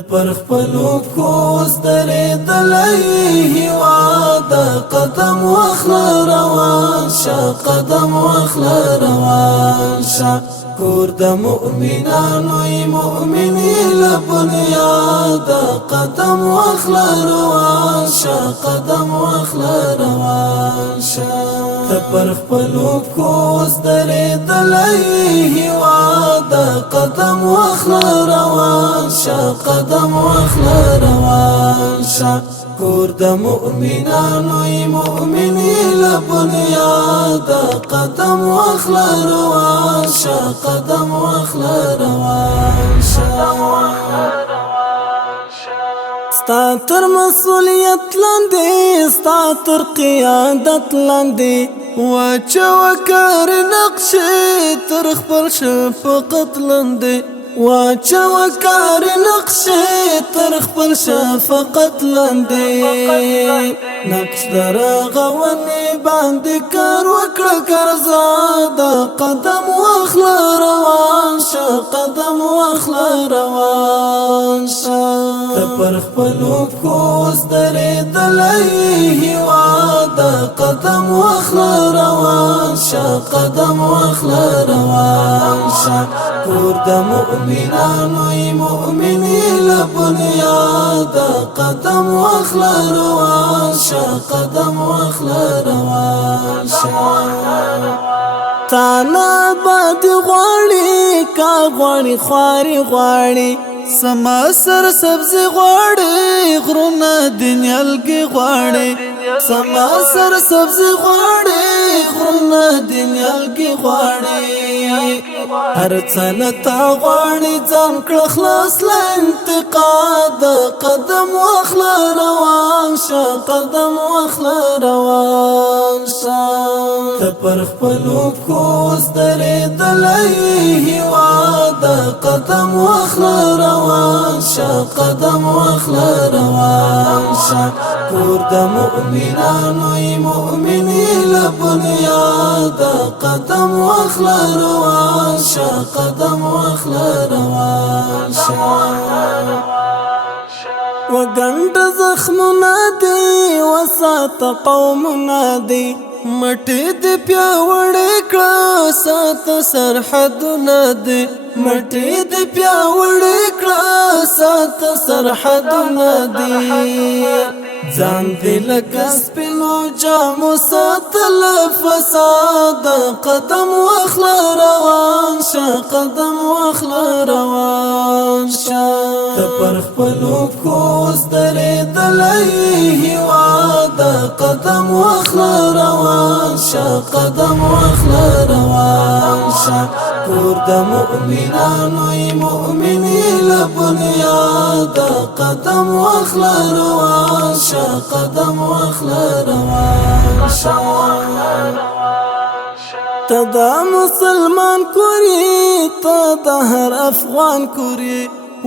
پر خپلو کوز درېدلی هېواد قدم واخله روان شه قدم واخله روان شه کور د مؤمنانو ای مؤمنې له بنیاد قدم واخله روان شه قدم واخله روان شه ته پر خپلو کوز درېدلی هېواد قدم واخله روان شه قدم واخله روان شه کور د مؤمنانو ای مؤمنې له بنیاد قدم واخله روان شه قدم واخله روان شه ستا تر مسؤلیت لاندې ستا تر قیادت لاندې واچوه کار نقشې تر خپل شفقت لاندې واچوه کار نقشې تر خپل شفقت لاندې نقش درغونې باندې کار وکړه ګرځاده قدم واخله روان شه قدم واخله روان شه ته پر خپلو کوز درېدلی هېواد قدم واخله روان شه قدم واخله روان شه کور د مؤمنانو ای مؤمنې له بنیاد قدم واخله روان شه قدم واخله روان شه تانا باد غواړي کا غواړي خواري غواړي سما سر سبزي غواړي غرونه د نیالګي غواړي سما سر سبزي غواړي غرونه د نیالګي غواړي هر څه تا غواړي ځان کړه خلاص له انتقاد قدم واخله روان شه قدم واخله روان شه ته پر خپلو کوز درېدلی هېواد قدم واخله روان شه قدم واخله روان شه کور د مؤمنانو ای مؤمنې له بنیاد قدم واخله روان شه قدم واخله روان شه وګنډ زخمونه دي وساته قومونه دي مټې دې پیاوړې کړه ساته سرحدونه دي مټې دې پیاوړې کړه ساته سرحدونه دي ځان دې لکه سپینو جامو ساتل فساد قدم واخله روان شه قدم واخله روان شه ته پر خپلو کوز درېدلی هېواد قدم واخله روان شه قدم واخله روان شه کور د مؤمنانو ای مؤمنې له بنیاد قدم واخله روان شه قدم واخله روان شه ته د مسلمان کوری ته د هر افغان کوری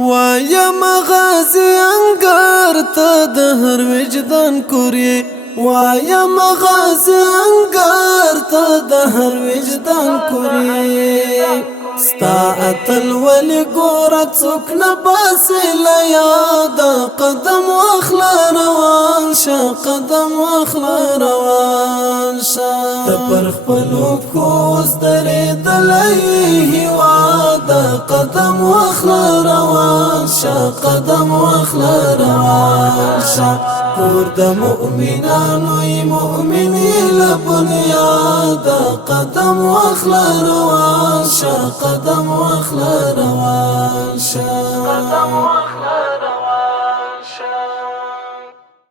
وایم غازی انګار ته د هر وجدان کوری وایم غازی انګار ته د هر وجدان کوری ستا اتل ولی ګوره څوک نه باسي له یاده قدم واخله روان شه قدم واخله روان شه ته پر خپلو کوز درېدلی هېواد قدم واخله روان شه قدم واخله روان شه کور د مؤمنانو ای مؤمنې له بنیاد قدم واخله روان شه قدم واخله روان شه